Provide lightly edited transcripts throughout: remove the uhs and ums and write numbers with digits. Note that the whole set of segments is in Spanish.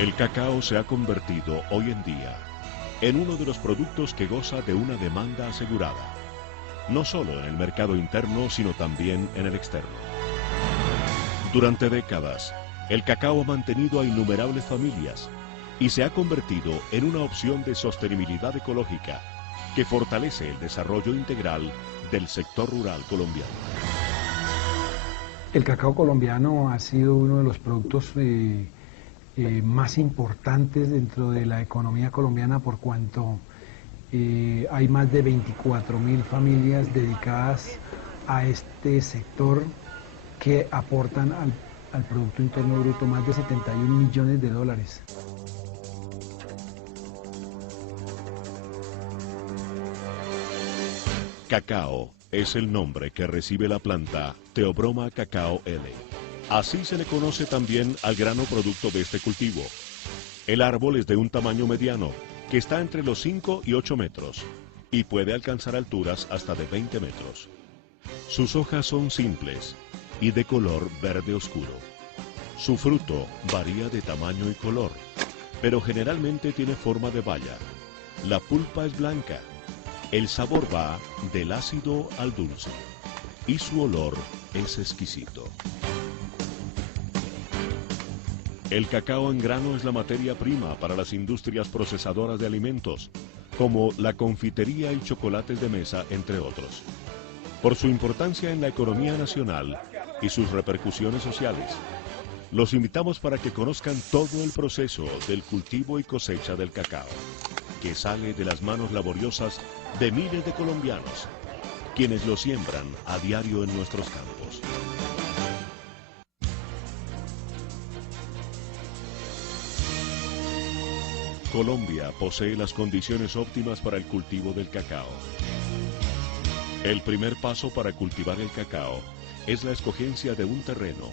El cacao se ha convertido hoy en día en uno de los productos que goza de una demanda asegurada, no solo en el mercado interno, sino también en el externo. Durante décadas, el cacao ha mantenido a innumerables familias y se ha convertido en una opción de sostenibilidad ecológica que fortalece el desarrollo integral del sector rural colombiano. El cacao colombiano ha sido uno de los productos más importantes dentro de la economía colombiana, por cuanto hay más de 24.000 familias dedicadas a este sector que aportan al Producto Interno Bruto más de 71 millones de dólares. Cacao es el nombre que recibe la planta Theobroma cacao L. Así se le conoce también al grano producto de este cultivo. El árbol es de un tamaño mediano, que está entre los 5 y 8 metros, y puede alcanzar alturas hasta de 20 metros. Sus hojas son simples y de color verde oscuro. Su fruto varía de tamaño y color, pero generalmente tiene forma de baya. La pulpa es blanca. El sabor va del ácido al dulce, y su olor es exquisito. El cacao en grano es la materia prima para las industrias procesadoras de alimentos, como la confitería y chocolates de mesa, entre otros. Por su importancia en la economía nacional y sus repercusiones sociales, los invitamos para que conozcan todo el proceso del cultivo y cosecha del cacao, que sale de las manos laboriosas de miles de colombianos, quienes lo siembran a diario en nuestros campos. Colombia posee las condiciones óptimas para el cultivo del cacao. El primer paso para cultivar el cacao es la escogencia de un terreno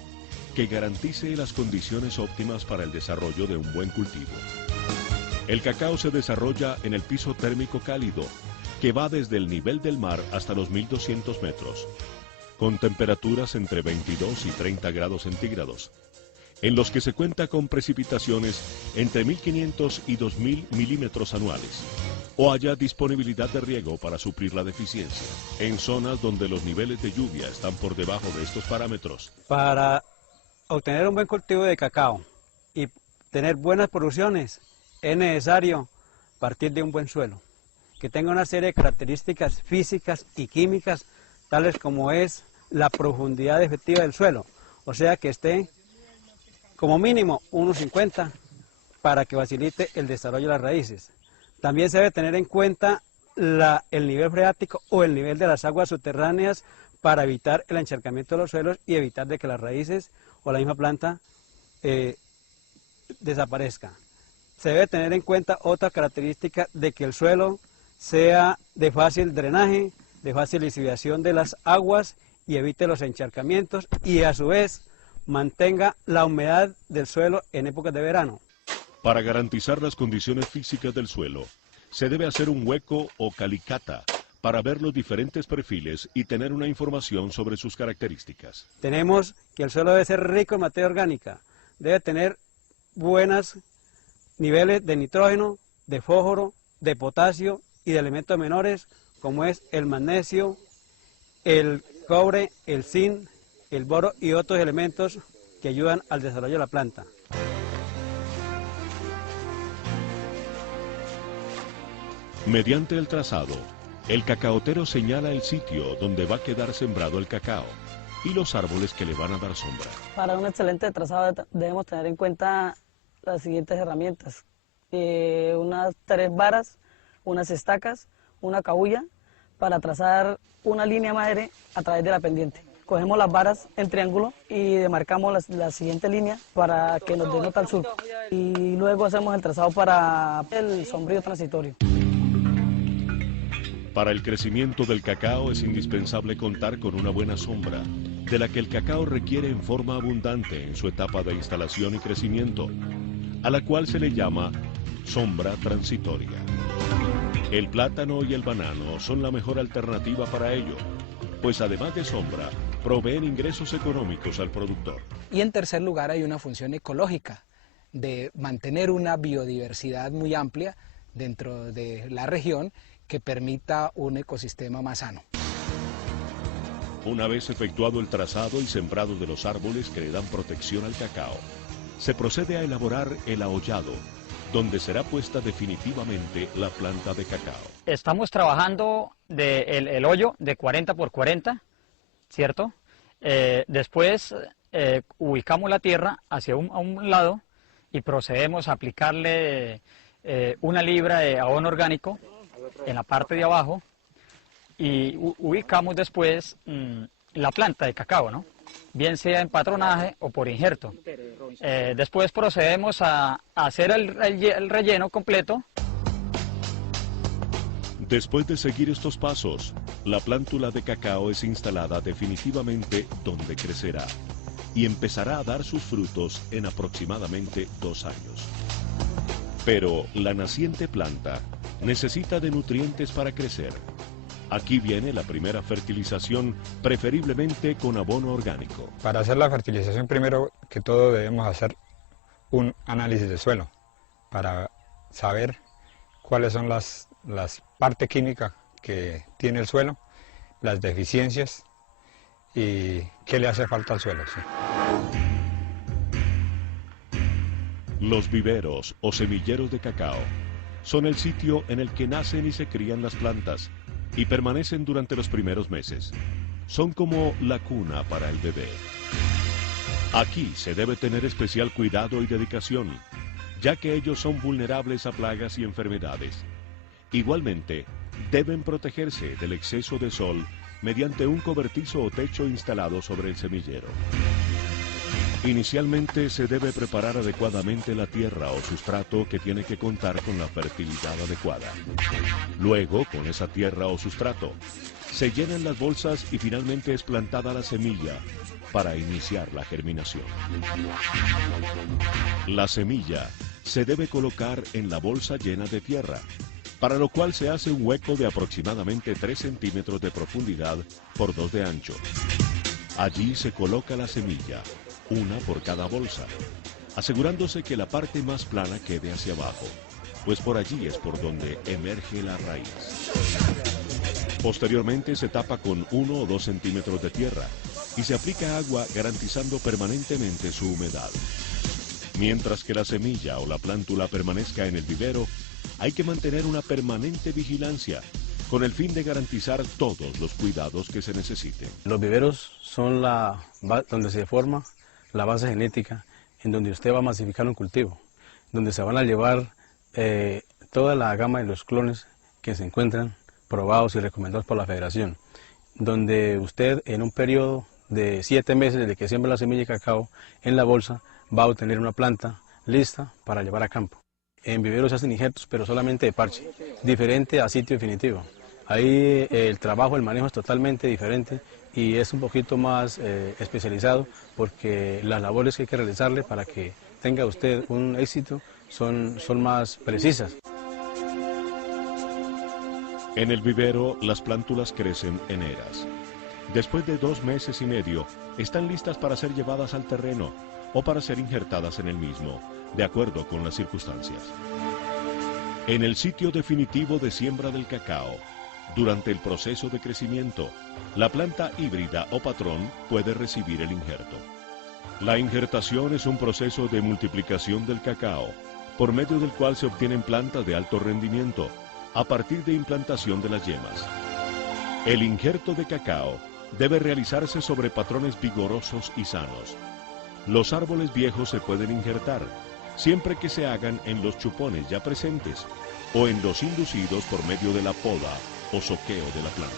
que garantice las condiciones óptimas para el desarrollo de un buen cultivo. El cacao se desarrolla en el piso térmico cálido, que va desde el nivel del mar hasta los 1200 metros, con temperaturas entre 22 y 30 grados centígrados, en los que se cuenta con precipitaciones entre 1500 y 2000 milímetros anuales, o haya disponibilidad de riego para suplir la deficiencia, en zonas donde los niveles de lluvia están por debajo de estos parámetros. Para obtener un buen cultivo de cacao y tener buenas producciones, es necesario partir de un buen suelo, que tenga una serie de características físicas y químicas, tales como es la profundidad efectiva del suelo, o sea que esté como mínimo 1,50 para que facilite el desarrollo de las raíces. También se debe tener en cuenta el nivel freático o el nivel de las aguas subterráneas para evitar el encharcamiento de los suelos y evitar de que las raíces o la misma planta desaparezca. Se debe tener en cuenta otra característica de que el suelo sea de fácil drenaje, de fácil lisiviación de las aguas y evite los encharcamientos y a su vez mantenga la humedad del suelo en épocas de verano. Para garantizar las condiciones físicas del suelo, se debe hacer un hueco o calicata para ver los diferentes perfiles y tener una información sobre sus características. Tenemos que el suelo debe ser rico en materia orgánica, debe tener buenos niveles de nitrógeno, de fósforo, de potasio y de elementos menores como es el magnesio, el cobre, el zinc, el boro y otros elementos que ayudan al desarrollo de la planta. Mediante el trazado, el cacaotero señala el sitio donde va a quedar sembrado el cacao y los árboles que le van a dar sombra. Para un excelente trazado debemos tener en cuenta las siguientes herramientas: unas 3 varas, unas estacas, una cabulla, para trazar una línea madre a través de la pendiente. Cogemos las varas en triángulo y demarcamos la siguiente línea para que nos denota el surco. Y luego hacemos el trazado para el sombrío transitorio. Para el crecimiento del cacao es indispensable contar con una buena sombra, de la que el cacao requiere en forma abundante en su etapa de instalación y crecimiento, a la cual se le llama sombra transitoria. El plátano y el banano son la mejor alternativa para ello, pues además de sombra, proveen ingresos económicos al productor. Y en tercer lugar hay una función ecológica. de mantener una biodiversidad muy amplia dentro de la región que permita un ecosistema más sano. Una vez efectuado el trazado y sembrado de los árboles que le dan protección al cacao, se procede a elaborar el ahollado, donde será puesta definitivamente la planta de cacao. Estamos trabajando el hoyo de 40 por 40, ¿cierto? Después ubicamos la tierra a un lado y procedemos a aplicarle 1 libra de abono orgánico en la parte de abajo y ubicamos después la planta de cacao, ¿no? Bien sea en patronaje o por injerto. Después procedemos a hacer el relleno completo. Después de seguir estos pasos, la plántula de cacao es instalada definitivamente donde crecerá y empezará a dar sus frutos en aproximadamente 2 años. Pero la naciente planta necesita de nutrientes para crecer. Aquí viene la primera fertilización, preferiblemente con abono orgánico. Para hacer la fertilización, primero que todo debemos hacer un análisis de suelo para saber cuáles son las partes químicas que tiene el suelo, las deficiencias y qué le hace falta al suelo. Sí. Los viveros o semilleros de cacao son el sitio en el que nacen y se crían las plantas y permanecen durante los primeros meses. Son como la cuna para el bebé. Aquí se debe tener especial cuidado y dedicación, ya que ellos son vulnerables a plagas y enfermedades. Igualmente, deben protegerse del exceso de sol mediante un cobertizo o techo instalado sobre el semillero. Inicialmente se debe preparar adecuadamente la tierra o sustrato que tiene que contar con la fertilidad adecuada. Luego, con esa tierra o sustrato, se llenan las bolsas y finalmente es plantada la semilla para iniciar la germinación. La semilla se debe colocar en la bolsa llena de tierra, para lo cual se hace un hueco de aproximadamente 3 centímetros de profundidad por 2 de ancho. Allí se coloca la semilla, una por cada bolsa, asegurándose que la parte más plana quede hacia abajo, pues por allí es por donde emerge la raíz. Posteriormente se tapa con 1 o 2 centímetros de tierra y se aplica agua garantizando permanentemente su humedad. Mientras que la semilla o la plántula permanezca en el vivero, hay que mantener una permanente vigilancia con el fin de garantizar todos los cuidados que se necesiten. Los viveros son donde se forma la base genética, en donde usted va a masificar un cultivo, donde se van a llevar toda la gama de los clones que se encuentran probados y recomendados por la Federación, donde usted en un periodo de 7 meses desde que siembra la semilla de cacao en la bolsa va a obtener una planta lista para llevar a campo. En viveros se hacen injertos, pero solamente de parche, diferente a sitio definitivo. Ahí el trabajo, el manejo es totalmente diferente y es un poquito más especializado porque las labores que hay que realizarle para que tenga usted un éxito son más precisas. En el vivero, las plántulas crecen en eras. Después de 2 meses y medio, están listas para ser llevadas al terreno o para ser injertadas en el mismo, de acuerdo con las circunstancias. En el sitio definitivo de siembra del cacao, durante el proceso de crecimiento, la planta híbrida o patrón puede recibir el injerto. La injertación es un proceso de multiplicación del cacao, por medio del cual se obtienen plantas de alto rendimiento, a partir de implantación de las yemas. El injerto de cacao debe realizarse sobre patrones vigorosos y sanos. Los árboles viejos se pueden injertar, siempre que se hagan en los chupones ya presentes, o en los inducidos por medio de la poda o soqueo de la planta.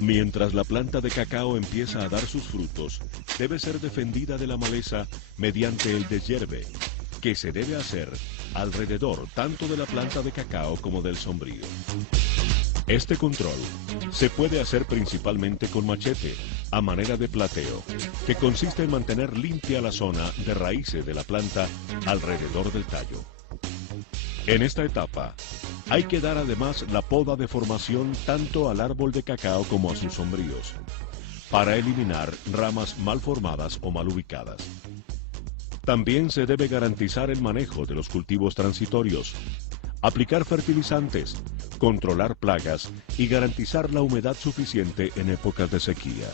Mientras la planta de cacao empieza a dar sus frutos, debe ser defendida de la maleza mediante el deshierve, que se debe hacer alrededor tanto de la planta de cacao como del sombrío. Este control se puede hacer principalmente con machete, a manera de plateo, que consiste en mantener limpia la zona de raíces de la planta alrededor del tallo. En esta etapa, hay que dar además la poda de formación tanto al árbol de cacao como a sus sombríos. para eliminar ramas mal formadas o mal ubicadas. También se debe garantizar el manejo de los cultivos transitorios, aplicar fertilizantes, controlar plagas y garantizar la humedad suficiente en épocas de sequía.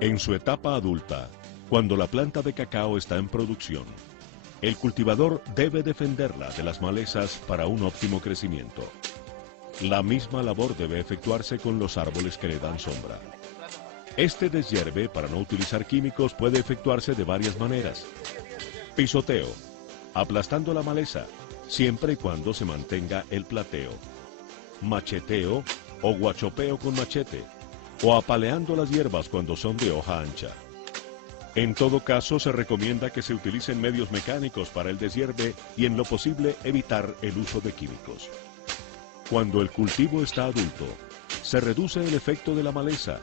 En su etapa adulta, cuando la planta de cacao está en producción, el cultivador debe defenderla de las malezas para un óptimo crecimiento. La misma labor debe efectuarse con los árboles que le dan sombra. Este deshierve, para no utilizar químicos, puede efectuarse de varias maneras. Pisoteo, aplastando la maleza, siempre y cuando se mantenga el plateo. Macheteo o guachopeo con machete, o apaleando las hierbas cuando son de hoja ancha. En todo caso, se recomienda que se utilicen medios mecánicos para el deshierve y en lo posible evitar el uso de químicos. Cuando el cultivo está adulto, se reduce el efecto de la maleza,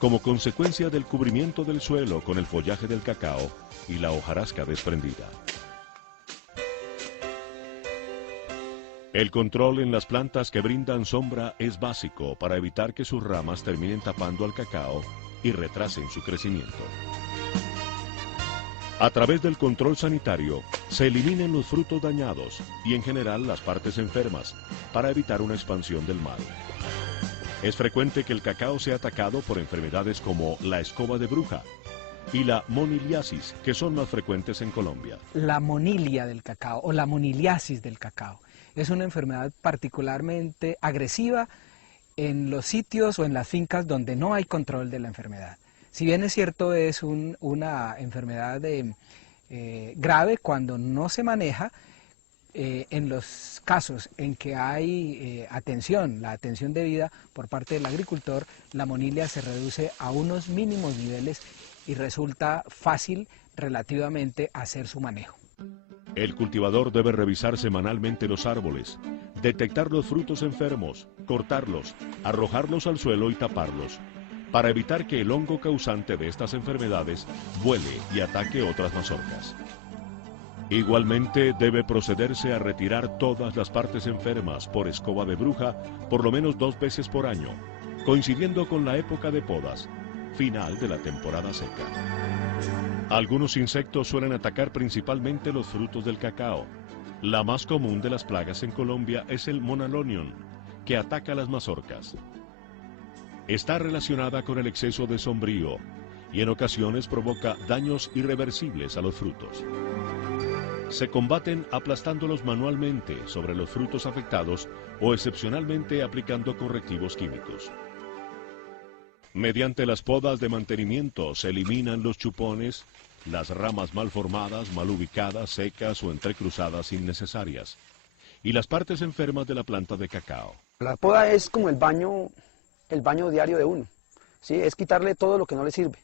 como consecuencia del cubrimiento del suelo con el follaje del cacao y la hojarasca desprendida. El control en las plantas que brindan sombra es básico para evitar que sus ramas terminen tapando al cacao y retrasen su crecimiento. A través del control sanitario, se eliminen los frutos dañados y en general las partes enfermas para evitar una expansión del mal. Es frecuente que el cacao sea atacado por enfermedades como la escoba de bruja y la moniliasis, que son más frecuentes en Colombia. La monilia del cacao o la moniliasis del cacao es una enfermedad particularmente agresiva en los sitios o en las fincas donde no hay control de la enfermedad. Si bien es cierto, es una enfermedad grave cuando no se maneja. En los casos en que hay la atención debida por parte del agricultor, la monilia se reduce a unos mínimos niveles y resulta fácil relativamente hacer su manejo. El cultivador debe revisar semanalmente los árboles, detectar los frutos enfermos, cortarlos, arrojarlos al suelo y taparlos, para evitar que el hongo causante de estas enfermedades vuele y ataque otras mazorcas. Igualmente debe procederse a retirar todas las partes enfermas por escoba de bruja por lo menos 2 veces por año, coincidiendo con la época de podas, final de la temporada seca. Algunos insectos suelen atacar principalmente los frutos del cacao. La más común de las plagas en Colombia es el monalonion, que ataca las mazorcas. Está relacionada con el exceso de sombrío y en ocasiones provoca daños irreversibles a los frutos. Se combaten aplastándolos manualmente sobre los frutos afectados o excepcionalmente aplicando correctivos químicos. Mediante las podas de mantenimiento se eliminan los chupones, las ramas mal formadas, mal ubicadas, secas o entrecruzadas innecesarias, y las partes enfermas de la planta de cacao. La poda es como el baño diario de uno, ¿sí? Es quitarle todo lo que no le sirve,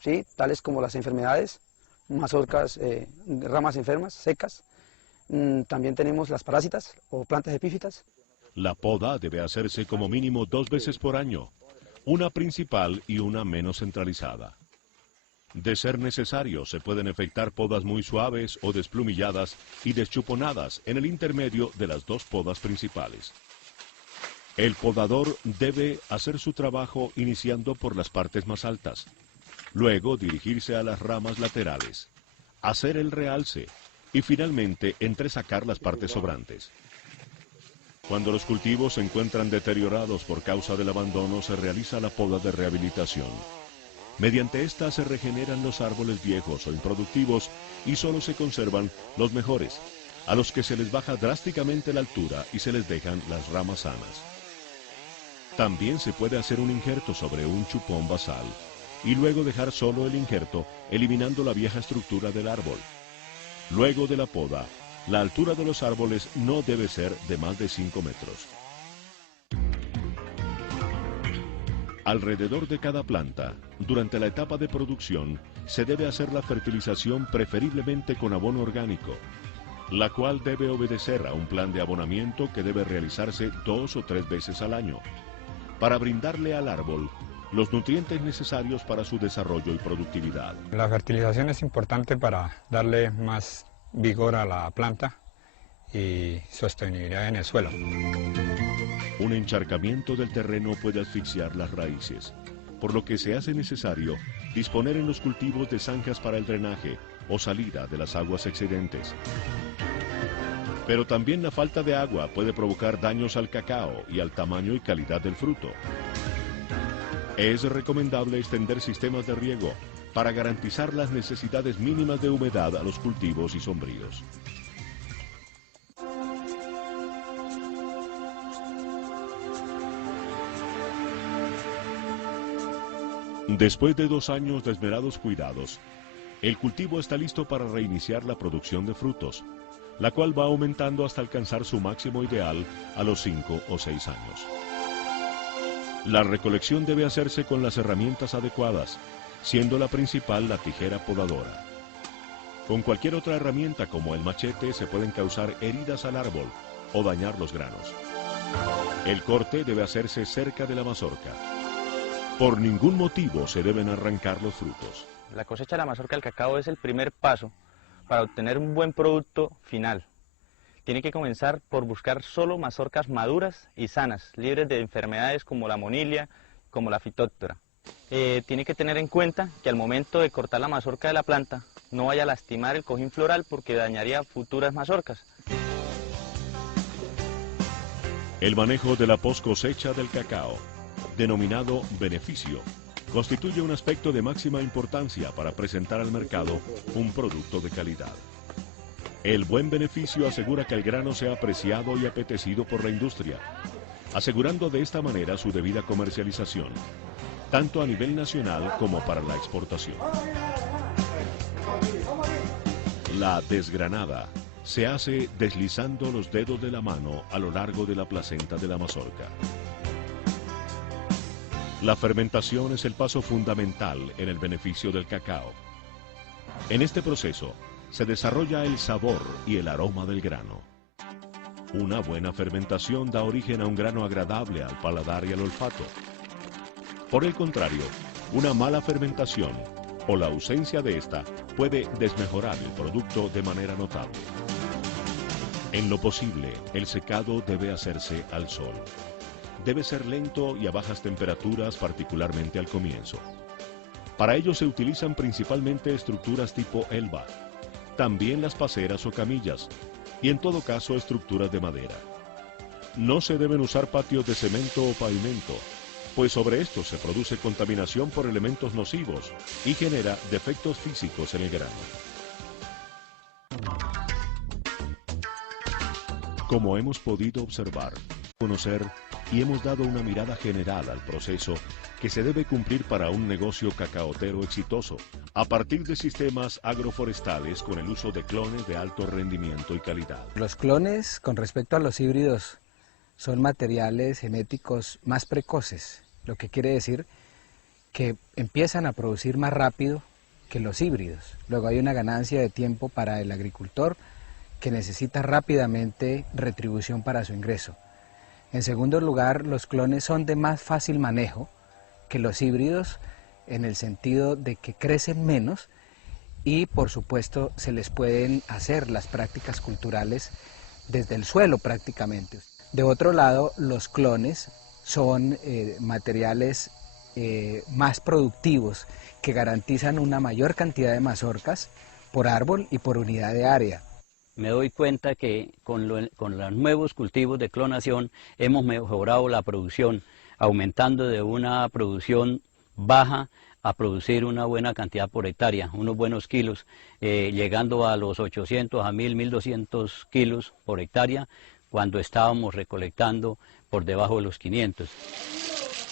¿sí? Tales como las enfermedades, mazorcas, ramas enfermas, secas. También tenemos las parásitas o plantas epífitas. La poda debe hacerse como mínimo 2 veces por año, una principal y una menos centralizada. De ser necesario, se pueden efectuar podas muy suaves o desplumilladas y deschuponadas en el intermedio de las 2 podas principales. El podador debe hacer su trabajo iniciando por las partes más altas, luego dirigirse a las ramas laterales, hacer el realce y finalmente entresacar las partes sobrantes. Cuando los cultivos se encuentran deteriorados por causa del abandono, se realiza la poda de rehabilitación. Mediante esta se regeneran los árboles viejos o improductivos y solo se conservan los mejores, a los que se les baja drásticamente la altura y se les dejan las ramas sanas. También se puede hacer un injerto sobre un chupón basal y luego dejar solo el injerto, eliminando la vieja estructura del árbol. Luego de la poda, la altura de los árboles no debe ser de más de 5 metros. Alrededor de cada planta, durante la etapa de producción, se debe hacer la fertilización preferiblemente con abono orgánico, la cual debe obedecer a un plan de abonamiento que debe realizarse 2 o 3 veces al año, para brindarle al árbol los nutrientes necesarios para su desarrollo y productividad. La fertilización es importante para darle más vigor a la planta y sostenibilidad en el suelo. Un encharcamiento del terreno puede asfixiar las raíces, por lo que se hace necesario disponer en los cultivos de zanjas para el drenaje o salida de las aguas excedentes. Pero también la falta de agua puede provocar daños al cacao y al tamaño y calidad del fruto. Es recomendable extender sistemas de riego para garantizar las necesidades mínimas de humedad a los cultivos y sombríos. Después de 2 años de esmerados cuidados, el cultivo está listo para reiniciar la producción de frutos, la cual va aumentando hasta alcanzar su máximo ideal a los 5 o 6 años. La recolección debe hacerse con las herramientas adecuadas, siendo la principal la tijera podadora. Con cualquier otra herramienta como el machete se pueden causar heridas al árbol o dañar los granos. El corte debe hacerse cerca de la mazorca. Por ningún motivo se deben arrancar los frutos. La cosecha de la mazorca del cacao es el primer paso para obtener un buen producto final. Tiene que comenzar por buscar solo mazorcas maduras y sanas, libres de enfermedades como la monilia, como la fitóptora. Tiene que tener en cuenta que al momento de cortar la mazorca de la planta, no vaya a lastimar el cojín floral porque dañaría futuras mazorcas. El manejo de la post cosecha del cacao, denominado beneficio, constituye un aspecto de máxima importancia para presentar al mercado un producto de calidad. El buen beneficio asegura que el grano sea apreciado y apetecido por la industria, asegurando de esta manera su debida comercialización, tanto a nivel nacional como para la exportación. La desgranada se hace deslizando los dedos de la mano a lo largo de la placenta de la mazorca. La fermentación es el paso fundamental en el beneficio del cacao. En este proceso se desarrolla el sabor y el aroma del grano. Una buena fermentación da origen a un grano agradable al paladar y al olfato. Por el contrario, una mala fermentación o la ausencia de esta puede desmejorar el producto de manera notable. En lo posible, el secado debe hacerse al sol. Debe ser lento y a bajas temperaturas, particularmente al comienzo. Para ello se utilizan principalmente estructuras tipo elba, también las paceras o camillas, y en todo caso estructuras de madera. No se deben usar patios de cemento o pavimento, pues sobre estos se produce contaminación por elementos nocivos y genera defectos físicos en el grano. Como hemos podido observar, conocer y hemos dado una mirada general al proceso que se debe cumplir para un negocio cacaotero exitoso, a partir de sistemas agroforestales con el uso de clones de alto rendimiento y calidad. Los clones, con respecto a los híbridos, son materiales genéticos más precoces, lo que quiere decir que empiezan a producir más rápido que los híbridos. Luego hay una ganancia de tiempo para el agricultor que necesita rápidamente retribución para su ingreso. En segundo lugar, los clones son de más fácil manejo que los híbridos en el sentido de que crecen menos y por supuesto se les pueden hacer las prácticas culturales desde el suelo prácticamente. De otro lado, los clones son materiales más productivos que garantizan una mayor cantidad de mazorcas por árbol y por unidad de área. Me doy cuenta que con los nuevos cultivos de clonación hemos mejorado la producción, aumentando de una producción baja a producir una buena cantidad por hectárea, unos buenos kilos, llegando a los 800, a 1000, 1200 kilos por hectárea, cuando estábamos recolectando por debajo de los 500.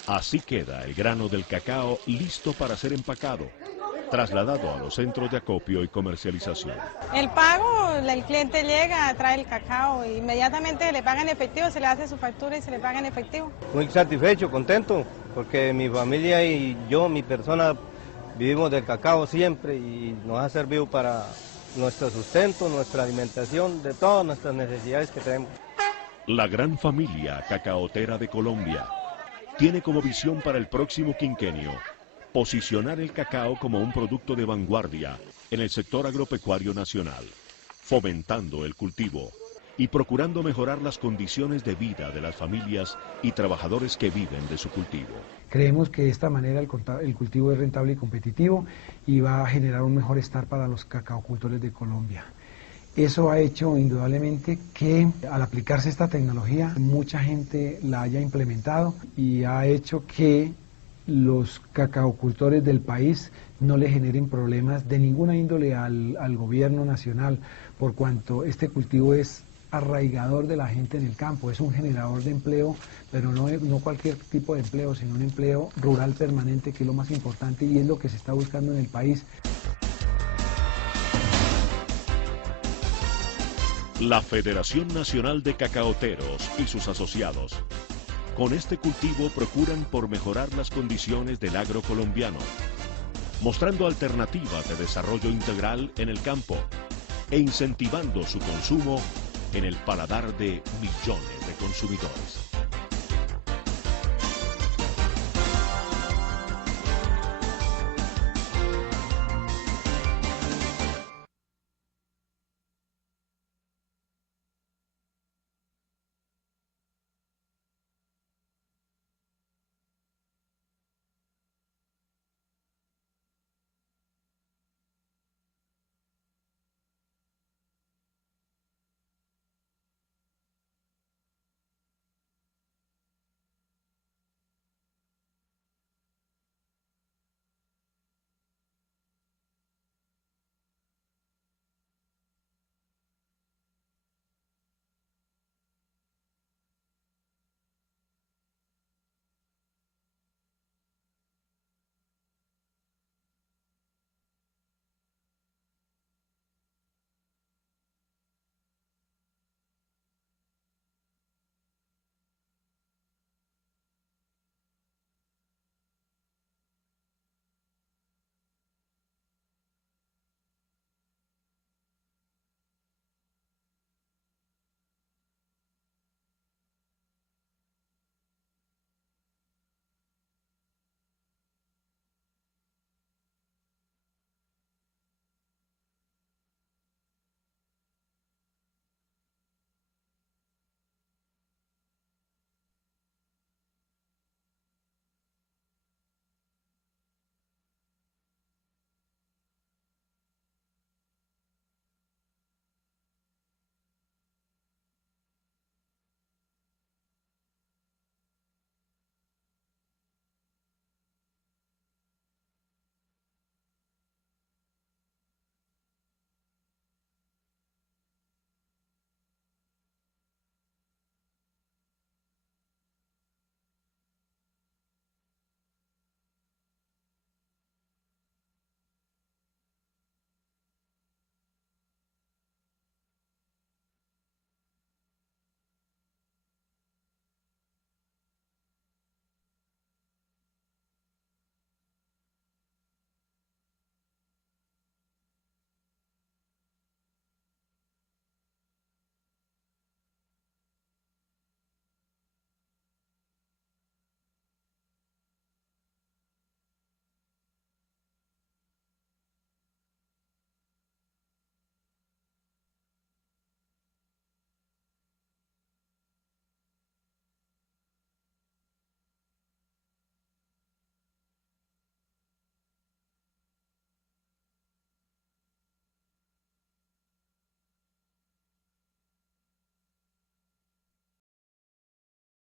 Así queda el grano del cacao listo para ser empacado, trasladado a los centros de acopio y comercialización. El pago, el cliente llega, trae el cacao e inmediatamente le paga en efectivo, se le hace su factura y se le paga en efectivo. Muy satisfecho, contento, porque mi familia y yo, mi persona, vivimos del cacao siempre y nos ha servido para nuestro sustento, nuestra alimentación, de todas nuestras necesidades que tenemos. La gran familia cacaotera de Colombia tiene como visión para el próximo quinquenio posicionar el cacao como un producto de vanguardia en el sector agropecuario nacional, fomentando el cultivo, y procurando mejorar las condiciones de vida de las familias y trabajadores que viven de su cultivo. Creemos que de esta manera el cultivo es rentable y competitivo y va a generar un mejor estar para los cacaocultores de Colombia. Eso ha hecho indudablemente que al aplicarse esta tecnología mucha gente la haya implementado y ha hecho que los cacaocultores del país no le generen problemas de ninguna índole al gobierno nacional, por cuanto este cultivo es arraigador de la gente en el campo, es un generador de empleo, pero no cualquier tipo de empleo, sino un empleo rural permanente, que es lo más importante y es lo que se está buscando en el país. La Federación Nacional de Cacaoteros y sus asociados, con este cultivo procuran por mejorar las condiciones del agro colombiano, mostrando alternativas de desarrollo integral en el campo e incentivando su consumo en el paladar de millones de consumidores.